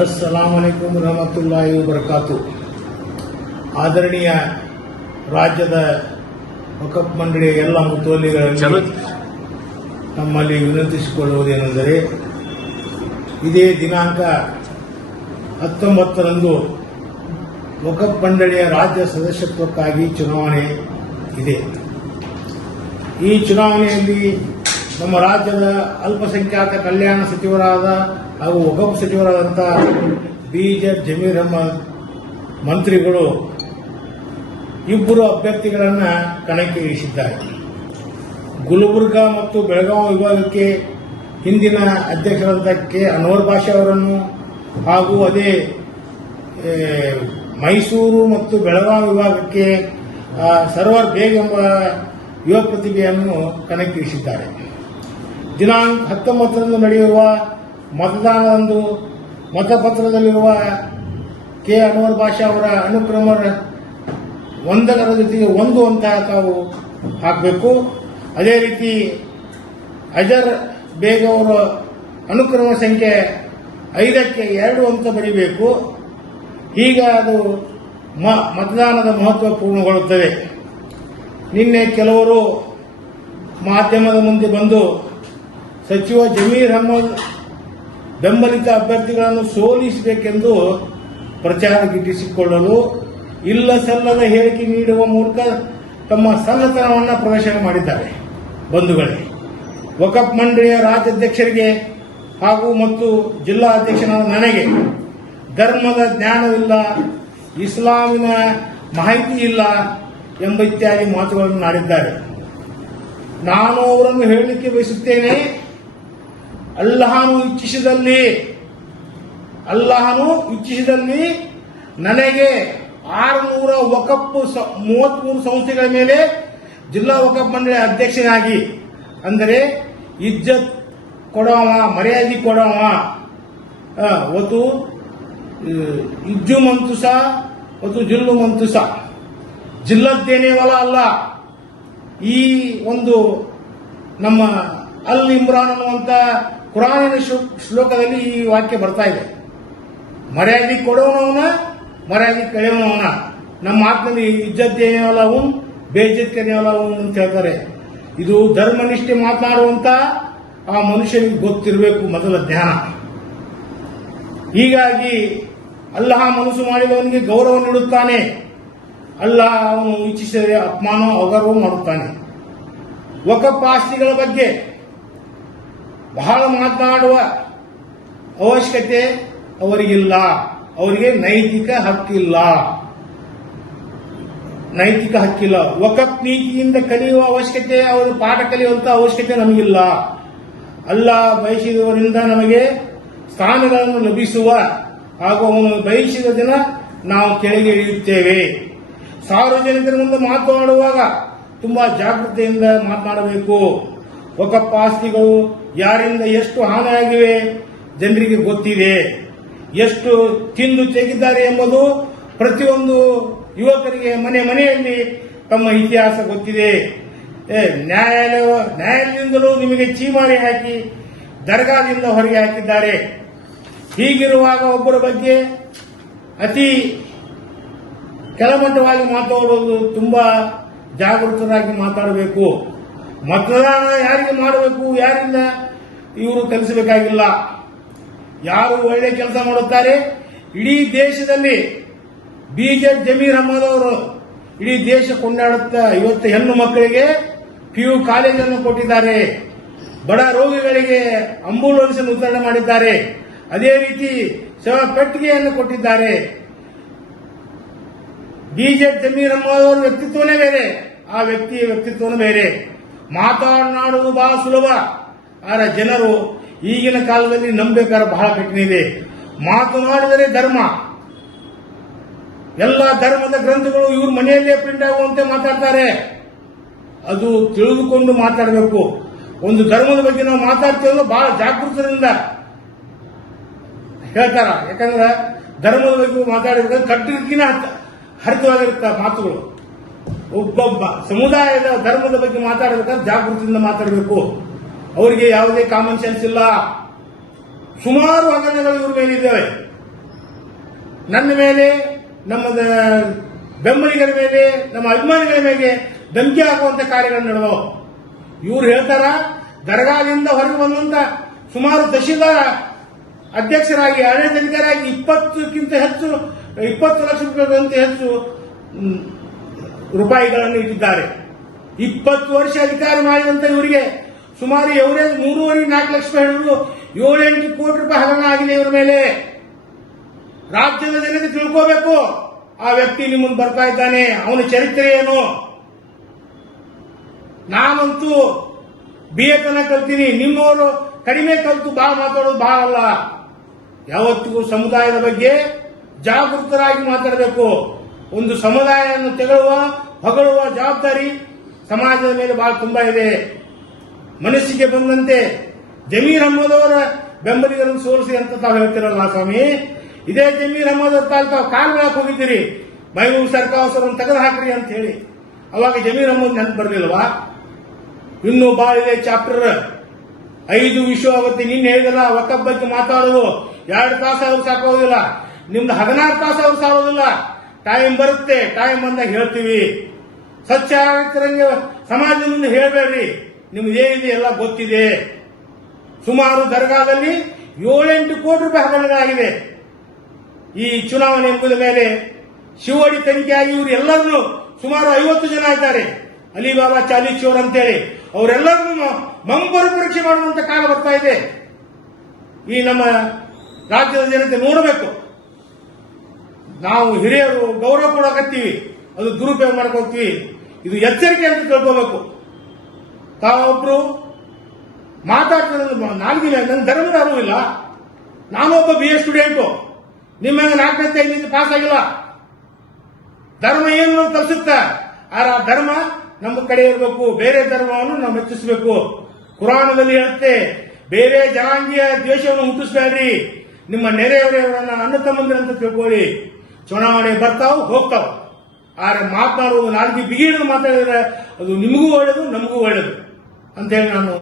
ಅಸ್ಸಲಾಮಲೈಕುಂ ರಹಮತುಲ್ಲಾಹಿ ವಬರಕಾತು. ಆದರಣೀಯ ರಾಜ್ಯದ ವಕಫ್ ಮಂಡಳಿಯ ಎಲ್ಲ ಮುತುವಲ್ಲಿಗಳಲ್ಲಿ ನಮ್ಮಲ್ಲಿ ವಿನಂತಿಸಿಕೊಳ್ಳುವುದೇನೆಂದರೆ ಇದೇ ದಿನಾಂಕ ಹತ್ತೊಂಬತ್ತರಂದು ವಕಫ್ ಮಂಡಳಿಯ ರಾಜ್ಯ ಸದಸ್ಯತ್ವಕ್ಕಾಗಿ ಚುನಾವಣೆ ಇದೆ. ಈ ಚುನಾವಣೆಯಲ್ಲಿ ನಮ್ಮ ರಾಜ್ಯದ ಅಲ್ಪಸಂಖ್ಯಾತ ಕಲ್ಯಾಣ ಸಚಿವರಾದ ಹಾಗೂ ಉಪ ಸಚಿವರಾದಂಥ ಬಿ ಜೆ ಜಮೀರ್ ಅಹಮದ್ ಮಂತ್ರಿಗಳು ಇಬ್ಬರು ಅಭ್ಯರ್ಥಿಗಳನ್ನು ಕಣಕ್ಕೆ ಇಳಿಸಿದ್ದಾರೆ. ಗುಲ್ಬರ್ಗಾ ಮತ್ತು ಬೆಳಗಾವಿ ವಿಭಾಗಕ್ಕೆ ಹಿಂದಿನ ಅಧ್ಯಕ್ಷರಾದ ಕೆ. ಅನ್ವರ್ ಭಾಷಾ ಅವರನ್ನು ಹಾಗೂ ಅದೇ ಮೈಸೂರು ಮತ್ತು ಬೆಳಗಾವಿ ವಿಭಾಗಕ್ಕೆ ಸರ್ವರ್ ಬೇಗ್ ಎಂಬ ಯುವ ಪ್ರತಿಭೆಯನ್ನು ಕಣಕ್ಕಿಳಿಸಿದ್ದಾರೆ ದಿನಾಂಕ ಹತ್ತೊಂಬತ್ತರಂದು ನಡೆಯುವ ಮತದಾನದಂದು ಮತಪತ್ರದಲ್ಲಿರುವ ಕೆ ಅನ್ವರ್ ಭಾಷಾ ಅವರ ಅನುಕ್ರಮ ಒಂದರ ಜೊತೆಗೆ ಒಂದು ಅಂತ ತಾವು ಹಾಕಬೇಕು. ಅದೇ ರೀತಿ ಅಜರ್ ಬೇಗ ಅವರ ಅನುಕ್ರಮ ಸಂಖ್ಯೆ ಐದಕ್ಕೆ ಎರಡು ಅಂತ ಬರೀಬೇಕು. ಈಗ ಅದು ಮತದಾನದ ಮಹತ್ವ ಪೂರ್ಣಗೊಳ್ಳುತ್ತದೆ. ನಿನ್ನೆ ಕೆಲವರು ಮಾಧ್ಯಮದ ಮುಂದೆ ಬಂದು ಸಚಿವ ಜಮೀರ್ ಅಹಮದ್ ಬೆಂಬಲಿತ ಅಭ್ಯರ್ಥಿಗಳನ್ನು ಸೋಲಿಸಬೇಕೆಂದು ಪ್ರಚಾರ ಗಿಟ್ಟಿಸಿಕೊಳ್ಳಲು ಇಲ್ಲ ಸಲ್ಲದ ಹೇಳಿಕೆ ನೀಡುವ ಮೂಲಕ ತಮ್ಮ ಸಲ್ಲತನವನ್ನು ಪ್ರದರ್ಶನ ಮಾಡಿದ್ದಾರೆ. ಬಂಧುಗಳೇ ವಕಫ್ ಮಂಡಳಿಯ ರಾಜ್ಯಾಧ್ಯಕ್ಷರಿಗೆ ಹಾಗೂ ಮತ್ತು ಜಿಲ್ಲಾ ಅಧ್ಯಕ್ಷನಾದ ನನಗೆ ಧರ್ಮದ ಜ್ಞಾನವಿಲ್ಲ, ಇಸ್ಲಾಮಿನ ಮಾಹಿತಿ ಇಲ್ಲ ಎಂಬ ಇತ್ಯಾದಿ ಮಾತುಗಳನ್ನು ನಾಡಿದ್ದಾರೆ. ನಾನು ಅವರನ್ನು ಹೇಳಲಿಕ್ಕೆ ಬಯಸುತ್ತೇನೆ ಅಲ್ಲಾಹನು ಇಚ್ಛಿಸಿದಲ್ಲಿ, ಅಲ್ಲಹನು ಇಚ್ಛಿಸಿದಲ್ಲಿ ನನಗೆ ಆರುನೂರ ವಕಪ್ಪು ಮೂವತ್ಮೂರು ಸಂಸ್ಥೆಗಳ ಮೇಲೆ ಜಿಲ್ಲಾ ವಕಫ್ ಮಂಡಳಿ ಅಧ್ಯಕ್ಷನಾಗಿ, ಅಂದರೆ ಇಜ್ಜತ್ ಕೊಡೋಣ ಮರ್ಯಾದೆ ಕೊಡೋಣ ಒತ್ತು ಇಜ್ಜು ಮಂತುಸ, ಒತ್ತು ಜಿಲ್ಲು ಮಂತುಸ. ಜಿಲ್ಲದ್ದೇನೇವಲ ಅಲ್ಲ. ಈ ಒಂದು ನಮ್ಮ ಅಲ್ ಇಮ್ರಾನ್ ಅನ್ನುವಂತ ಕುರಾನನ ಶ್ಲೋ- ಶ್ಲೋಕದಲ್ಲಿ ಈ ವಾಕ್ಯ ಬರ್ತಾ ಇದೆ. ಮರ್ಯಾದಿ ಕೊಡೋನವನ ಮರ್ಯಾದಿ ಕಳೆಯೋನವನ ನಮ್ಮ ಮಾತಿನಲ್ಲಿ ಇಜ್ಜತ್ತೇನೇವಲ್ಲ ಅವನು ಬೇಜತ್ತೇನೇವಲ್ಲ ಅವನು ಅಂತ ಹೇಳ್ತಾರೆ. ಇದು ಧರ್ಮನಿಷ್ಠೆ ಮಾತನಾಡುವಂತ ಆ ಮನುಷ್ಯನಿಗೆ ಗೊತ್ತಿರಬೇಕು ಮೊದಲ ಧ್ಯಾನ ಹೀಗಾಗಿ ಅಲ್ಲಹ ಮನಸ್ಸು ಮಾಡಿದವನಿಗೆ ಗೌರವ ನೀಡುತ್ತಾನೆ. ಅಲ್ಲ ಅವನು ಇಚ್ಛಿಸಿದರೆ ಅಪಮಾನ ಅಗೌರವ ಮಾಡುತ್ತಾನೆ. ವಕಪ್ಪ ಆಸ್ತಿಗಳ ಬಗ್ಗೆ ಬಹಳ ಮಾತನಾಡುವ ಅವಶ್ಯಕತೆ ಅವರಿಗಿಲ್ಲ. ಅವರಿಗೆ ನೈತಿಕ ಹಕ್ಕಿಲ್ಲ. ನೈತಿಕ ಹಕ್ಕಿಲ್ಲ. ವಕತ್ ನೀತಿಯಿಂದ ಕಲಿಯುವ ಅವಶ್ಯಕತೆ ಅವರು ಪಾಠ ಕಲಿಯುವಂತ ಅವಶ್ಯಕತೆ ನಮಗಿಲ್ಲ. ಅಲ್ಲ ಬಯಸಿದವರಿಂದ ನಮಗೆ ಸ್ಥಾನಗಳನ್ನು ಲಭಿಸುವ ಹಾಗೂ ಅವನು ಬಯಸಿದ ದಿನ ನಾವು ಕೆಳಗೆ ಇಳಿಯುತ್ತೇವೆ. ಸಾರ್ವಜನಿಕರ ಮುಂದೆ ಮಾತನಾಡುವಾಗ ತುಂಬಾ ಜಾಗೃತೆಯಿಂದ ಮಾತನಾಡಬೇಕು. ವಕಫ್ ಆಸ್ತಿಗಳು ಯಾರಿಂದ ಎಷ್ಟು ಹಾನಿಯಾಗಿವೆ ಜನರಿಗೆ ಗೊತ್ತಿದೆ. ಎಷ್ಟು ತಿಂದು ತೆಗೆದಿದ್ದಾರೆ ಎಂಬುದು ಪ್ರತಿಯೊಂದು ಯುವಕರಿಗೆ ಮನೆ ಮನೆಯಲ್ಲಿ ತಮ್ಮ ಇತಿಹಾಸ ಗೊತ್ತಿದೆ. ನ್ಯಾಯಾಲಯ, ನ್ಯಾಯಾಲಯದಿಂದಲೂ ನಿಮಗೆ ಚೀಮಾರಿ ಹಾಕಿ, ದರ್ಗಾದಿಂದ ಹೊರಗೆ ಹಾಕಿದ್ದಾರೆ. ಹೀಗಿರುವಾಗ ಒಬ್ಬರ ಬಗ್ಗೆ ಅತಿ ಕೆಳಮಟ್ಟವಾಗಿ ಮಾತಾಡುವುದು ತುಂಬಾ ಜಾಗೃತರಾಗಿ ಮಾತಾಡಬೇಕು. ಮತದಾನ ಯಾರಿಗೆ ಮಾಡಬೇಕು, ಯಾರಿಂದ ಇವರು ಕಲಿಸಬೇಕಾಗಿಲ್ಲ? ಯಾರು ಒಳ್ಳೆ ಕೆಲಸ ಮಾಡುತ್ತಾರೆ? ಇಡೀ ದೇಶದಲ್ಲಿ ಬಿಜೆ ಜಮೀರ್ ಅಹಮದ್ ಅವರು ಇಡೀ ದೇಶ ಕೊಂಡಾಡುತ್ತ ಇವತ್ತು ಹೆಣ್ಣು ಮಕ್ಕಳಿಗೆ ಪಿ ಯು ಕಾಲೇಜನ್ನು ಕೊಟ್ಟಿದ್ದಾರೆ. ಬಡ ರೋಗಿಗಳಿಗೆ ಅಂಬುಲೆನ್ಸ್ ವಿತರಣೆ ಮಾಡಿದ್ದಾರೆ. ಅದೇ ರೀತಿ ಶವ ಪೆಟ್ಟಿಗೆಯನ್ನು ಕೊಟ್ಟಿದ್ದಾರೆ. ಬಿಜೆ ಜಮೀರ್ ಅಹಮದ್ ಅವರ ವ್ಯಕ್ತಿತ್ವನೇ ಬೇರೆ. ಆ ವ್ಯಕ್ತಿಯ ವ್ಯಕ್ತಿತ್ವನೂ ಬೇರೆ. ಮಾತನಾಡುವುದು ಬಹಳ ಸುಲಭ. ಆದರೆ ಜನರು ಈಗಿನ ಕಾಲದಲ್ಲಿ ನಂಬಬೇಕಾದ್ರೆ ಬಹಳ ಕಠಿಣ ಇದೆ. ಮಾತನಾಡಿದರೆ ಧರ್ಮ. ಎಲ್ಲ ಧರ್ಮದ ಗ್ರಂಥಗಳು ಇವ್ರ ಮನೆಯಲ್ಲೇ ಪ್ರಿಂಟ್ ಆಗುವಂತೆ ಮಾತಾಡ್ತಾರೆ. ಅದು ತಿಳಿದುಕೊಂಡು ಮಾತಾಡಬೇಕು. ಒಂದು ಧರ್ಮದ ಬಗ್ಗೆ ನಾವು ಮಾತಾಡ್ತೇವೆ ಅಂದ್ರೆ ಬಹಳ ಜಾಗೃತರಿಂದ ಹೇಳ್ತಾರ. ಯಾಕಂದ್ರೆ ಧರ್ಮದ ಬಗ್ಗೆ ಮಾತಾಡಿದ್ರೆ ಕಟ್ಟಿಗಿನ ಹರಿತವಾಗಿರುತ್ತ ಮಾತುಗಳು. ಒಬ್ಬೊಬ್ಬ ಸಮುದಾಯದ ಧರ್ಮದ ಬಗ್ಗೆ ಮಾತಾಡಬೇಕಾದ್ರೆ ಜಾಗೃತಿಯಿಂದ ಮಾತಾಡಬೇಕು. ಅವರಿಗೆ ಯಾವುದೇ ಕಾಮನ್ ಸೆನ್ಸ್ ಇಲ್ಲ. ಸುಮಾರು ಹಗರಣಗಳು ಇವ್ರ ಮೇಲಿದ್ದಾವೆ. ನನ್ನ ಮೇಲೆ ನಮ್ಮ ಬೆಂಬಲಿಗರ ಮೇಲೆ, ನಮ್ಮ ಅಭಿಮಾನಿಗಳ ಮೇಲೆ ಧಮಕಿ ಹಾಕುವಂತ ಕಾರ್ಯಗಳನ್ನು ನಡೆದವು. ಇವ್ರು ಹೇಳ್ತಾರ, ದರ್ಗಾದಿಂದ ಹೊರಗೆ ಬಂದಂತ ಸುಮಾರು ತಹಶೀಲ್ದಾರ್ ಅಧ್ಯಕ್ಷರಾಗಿ, ಆಡಳಿತಾಧಿಕಾರಿಯಾಗಿ ಇಪ್ಪತ್ತಕ್ಕಿಂತ ಹೆಚ್ಚು, ಇಪ್ಪತ್ತು ಲಕ್ಷ ರೂಪಾಯಿಗಿಂತ ಹೆಚ್ಚು ರೂಪಾಯಿಗಳನ್ನು ಇಟ್ಟಿದ್ದಾರೆ. ಇಪ್ಪತ್ತು ವರ್ಷ ಅಧಿಕಾರ ಮಾಡಿದಂತ ಇವರಿಗೆ ಸುಮಾರು ಎವರೇಜ್ ಮೂರುವರೆ, ನಾಲ್ಕು ಲಕ್ಷ ರೂಪಾಯಿ ಹಿಡಿದು ಏಳೆಂಟು ಕೋಟಿ ರೂಪಾಯಿ ಹಗರಣ ಆಗಿದೆ ಇವರ ಮೇಲೆ. ರಾಜ್ಯದ ಜನತೆ ತಿಳ್ಕೋಬೇಕು. ಆ ವ್ಯಕ್ತಿ ನಿಮ್ಮ ಬರ್ತಾ ಇದ್ದಾನೆ. ಅವನ ಚರಿತ್ರೆ ಏನು? ನಾನಂತೂ ಬಿ ಎ ತನ ಕಲ್ತೀನಿ. ನಿಮ್ಮವರು ಕಡಿಮೆ ಕಲ್ತು ಬಾ ಮಾತಾಡೋದು ಬಾ ಅಲ್ಲ. ಯಾವತ್ತಿಗೂ ಸಮುದಾಯದ ಬಗ್ಗೆ ಜಾಗೃತರಾಗಿ ಮಾತಾಡಬೇಕು. ಒಂದು ಸಮುದಾಯವನ್ನು ತೆಗಳುವ, ಹೊಗಳುವ ಜವಾಬ್ದಾರಿ ಸಮಾಜದ ಮೇಲೆ ಬಹಳ ತುಂಬಾ ಇದೆ. ಮನಸ್ಸಿಗೆ ಬಂದಂತೆ ಜಮೀರ್ ಅಹಮ್ಮದವರ ಬೆಂಬಲಿಗರನ್ನು ಸೋಲಿಸಿ ಅಂತ ತಾವು ಹೇಳ್ತಿರಲ್ಲ ಸ್ವಾಮಿ? ಇದೇ ಜಮೀರ್ ಅಹಮದ್ ತಾಲ್ ತಾವು ಕಾಲು ಬೆಳಕ್ ಹೋಗಿದ್ದೀರಿ ಮೈಬೂಬ್ ಸರ್ಕಾರವನ್ನು ತೆಗೆದು ಹಾಕ್ರಿ ಅಂತ ಹೇಳಿ. ಅವಾಗ ಜಮೀರ್ ಅಹಮದ್ ನೆನಪು ಬರಲಿಲ್ವಾ? ಇನ್ನೂ ಬಾಳ ಇದೆ ಚಾಪ್ಟರ್ ಐದು ವಿಶ್ವ ಅವತ್ತಿ ನಿನ್ನೆ ಹೇಳಿದಲ್ಲ ಒಕ್ಕ ಬಗ್ಗೆ ಮಾತಾಡೋದು ಎರಡು ತಾಸು ಅವ್ರು ಸಾಕೋದಿಲ್ಲ ನಿಮ್ದು ಹದಿನಾರು ತಾಸು ಅವ್ರು ಸಾಕೋದಿಲ್ಲ ಟೈಮ್ ಬರುತ್ತೆ ಟೈಮ್ ಬಂದಾಗ ಹೇಳ್ತೀವಿ. ಸ್ವಚ್ಛ ಆಗ್ತಿರಂಗೆ ಸಮಾಜದಿಂದ ಹೇಳಬೇಡ್ರಿ. ನಿಮ್ಗೆ ಏನಿದೆ ಎಲ್ಲ ಗೊತ್ತಿದೆ. ಸುಮಾರು ದರ್ಗಾದಲ್ಲಿ ಏಳೆಂಟು ಕೋಟಿ ರೂಪಾಯಿ ಹಗರಣಗಳಾಗಿದೆ ಈ ಚುನಾವಣೆ ಎಂಬುದ ಮೇಲೆ ಶಿವಡಿ ತನಿಖೆಯಾಗಿ ಇವರು ಎಲ್ಲರನ್ನು ಸುಮಾರು ಐವತ್ತು ಜನ ಇದ್ದಾರೆ. ಅಲಿಬಾಬಾ ಚಾಲೀಸ್ ಚೋರ್ ಅಂತೇಳಿ. ಅವರೆಲ್ಲರನ್ನು ಮಂಬರು ಪರೀಕ್ಷೆ ಮಾಡುವಂತ ಕಾಲ ಬರ್ತಾ ಇದೆ. ಈ ನಮ್ಮ ರಾಜ್ಯದ ಜನತೆ ನೋಡಬೇಕು. ನಾವು ಹಿರಿಯರು ಗೌರವ ಕೊಡಕತ್ತೀವಿ ಅದು ದುರುಪಯೋಗ ಮಾಡ್ಕೋತೀವಿ ಇದು ಎಚ್ಚರಿಕೆ ಅಂತ ತಿಳ್ಕೋಬೇಕು. ತಾವೊಬ್ರು ಮಾತಾಡ್ತಿರೋದು ನಾಲ್ಗಿಲ್ಲ ನನ್ನ ಧರ್ಮದ ಅರಿವು ಇಲ್ಲ. ನಾನೊಬ್ಬ ಬಿ ಎ ಸ್ಟೂಡೆಂಟು ನಿಮ್ಮ ನಾಲ್ಕನೇ ಐದು ಪಾಸ್ ಆಗಿಲ್ಲ. ಧರ್ಮ ಏನು ಅಂತ ಆದ್ರೆ ಆ ಧರ್ಮ ನಮ್ಮ ಕಡೆ ಇರಬೇಕು. ಬೇರೆ ಧರ್ಮವನ್ನು ನಾವು ಮೆಚ್ಚಿಸಬೇಕು ಕುರಾನದಲ್ಲಿ ಹೇಳುತ್ತೆ, ಬೇರೆ ಜನಾಂಗೀಯ ದ್ವೇಷವನ್ನು ಹುಟ್ಟಿಸಬೇಡ್ರಿ. ನಿಮ್ಮ ನೆರೆಯವರನ್ನ ಅಣ್ಣ ತಮ್ಮಂದಿರಂತ ತಿಳ್ಕೊಳ್ಳಿ. ಚುನಾವಣೆ ಬರ್ತಾವ್ ಹೋಗ್ತಾವ. ಆದ್ರೆ ಮಾತನಾಡುವ ನಾಲ್ಕು ಬಿಗಿಡಿದು ಮಾತಾಡಿದ್ರೆ ಅದು ನಿಮಗೂ ಒಳ್ಳೇದು, ನಮಗೂ ಒಳ್ಳೇದು. ಅಂತೇಳಿ ನಾನು